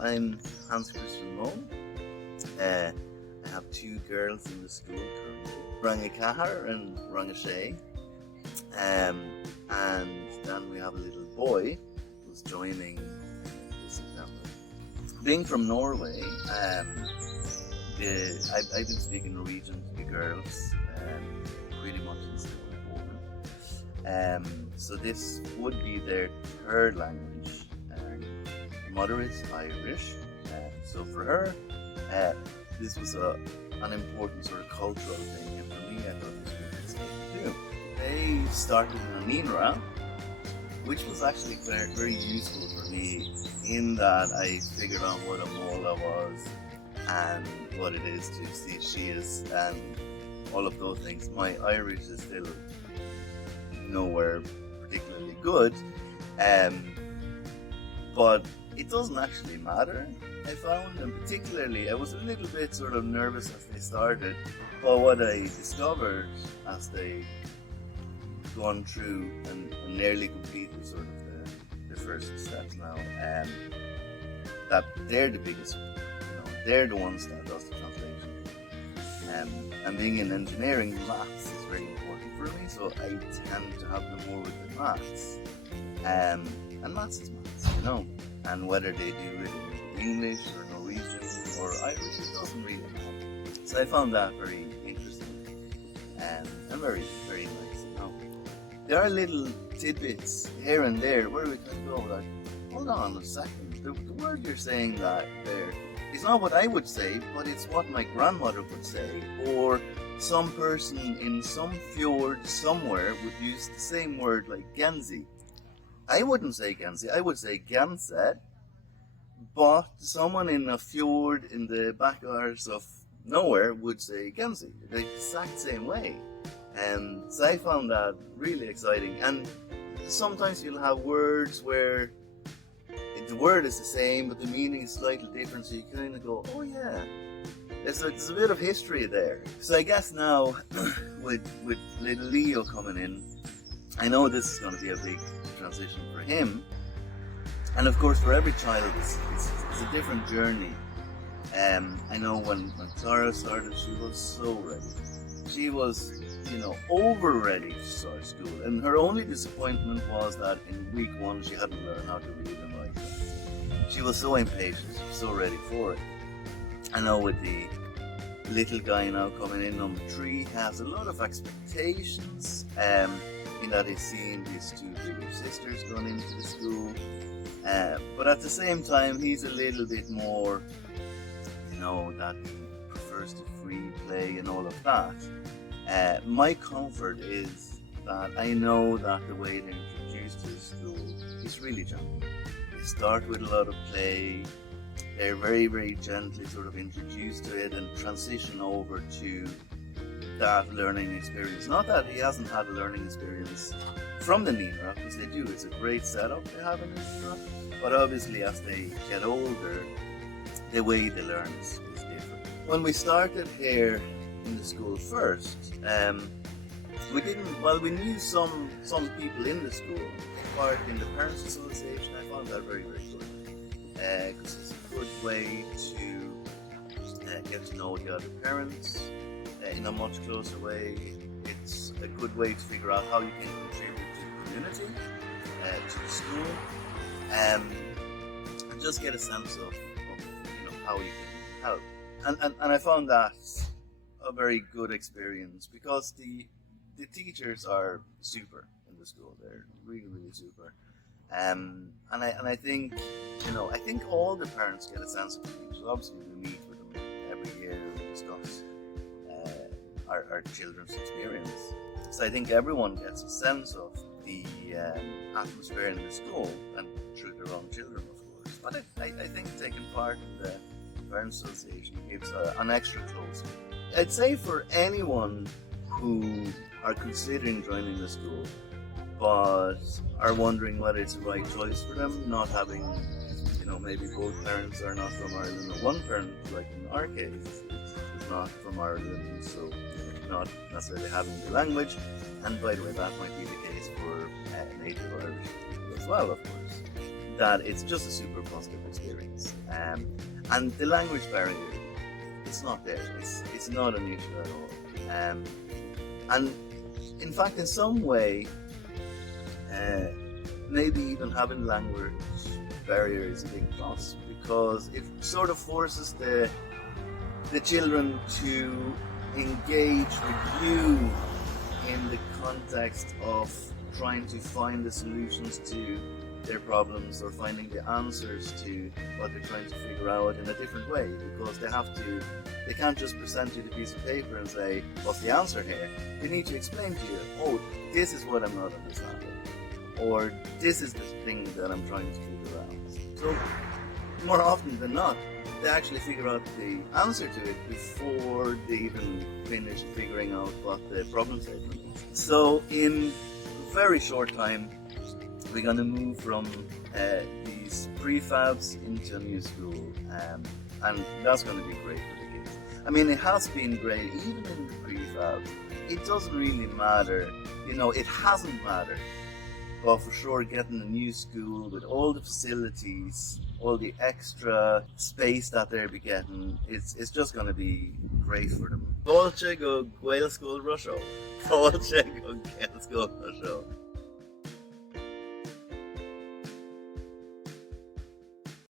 I'm Hans Christian Moe. I have two girls in the school currently, Ranga Kahar and Ranga Shay. And then we have a little boy who's joining this September. Being from Norway, I've been speaking Norwegian to the girls pretty much since they were born. So this would be their third language. Mother is Irish, so for her, this was an important sort of cultural thing, and for me, I thought it was really exciting too. They started in Anira, which was actually very useful for me in that I figured out what a mola was and what it is to see she is and all of those things. My Irish is still nowhere particularly good, but it doesn't actually matter, I found, and particularly I was a little bit sort of nervous as they started, but what I discovered as they gone through and nearly completed sort of the first steps now, that they're the biggest, they're the ones that does the translation. And being in engineering, maths is very important for me, so I tend to have them more with the maths. And maths is maths, and whether they do it in English or Norwegian or Irish, it doesn't really matter. So I found that very interesting and very, very nice. There are little tidbits here and there where we can go like, hold on a second, the word you're saying that there is not what I would say, but it's what my grandmother would say, or some person in some fjord somewhere would use the same word like Genzi. I wouldn't say Genzi, I would say Genset, but someone in a fjord in the backyards of nowhere would say Genzi, the exact same way. So I found that really exciting. And sometimes you'll have words where the word is the same, but the meaning is slightly different, so you kind of go, oh yeah, there's a bit of history there. So I guess now, with little Leo coming in, I know this is going to be a big transition for him, and of course for every child it's a different journey. I know when Clara started, she was so ready. She was, over ready to start school, and her only disappointment was that in week 1 she hadn't learned how to read and write. She was so impatient, she was so ready for it. I know with the little guy now coming in, number 3, has a lot of expectations, in that he's seeing these 2 bigger sisters going into the school, but at the same time he's a little bit more, that he prefers to free play and all of that. My comfort is that I know that the way they're introduced to the school is really gentle. They start with a lot of play, they're very, very gently sort of introduced to it and transition over to that learning experience. Not that he hasn't had a learning experience from the Nina, because they do, it's a great setup they have in the Nina, but obviously as they get older, the way they learn is different. When we started here in the school first, we knew some people in the school, part in the Parents Association. I found that very, very good, because it's a good way to get to know the other parents in a much closer way. It's a good way to figure out how you can contribute to the community, to the school, and just get a sense of how you can help. And I found that a very good experience, because the teachers are super in the school. They're really, really super. And I think I think all the parents get a sense of the teachers. Obviously we meet with them every year and discuss our children's experience. So I think everyone gets a sense of the atmosphere in the school, and through their own children, of course. But I think taking part in the Parents Association gives an extra close. I'd say for anyone who are considering joining the school, but are wondering whether it's the right choice for them, not having, maybe both parents are not from Ireland, or one parent, like in our case, is not from Ireland, so not necessarily having the language. And by the way, that might be the case for native Irish people as well, of course. that it's just a super positive experience. And the language barrier, it's not there. It's not an issue at all. And in fact, in some way, maybe even having language barrier is a big plus, because it sort of forces the children to engage with you in the context of trying to find the solutions to their problems or finding the answers to what they're trying to figure out in a different way, because they can't just present you the piece of paper and say, what's the answer here? They need to explain to you, oh, this is what I'm not understanding, or this is the thing that I'm trying to figure out. So more often than not, they actually figure out the answer to it before they even finish figuring out what the problem statement is. So in a very short time, we're going to move from these prefabs into a new school, and that's going to be great for the kids. I mean, it has been great even in the prefabs. It doesn't really matter, it hasn't mattered. But for sure, getting a new school with all the facilities, all the extra space that they'll be getting, it's just going to be great for them. Gaelscoil Ros Eo. Gaelscoil Ros Eo.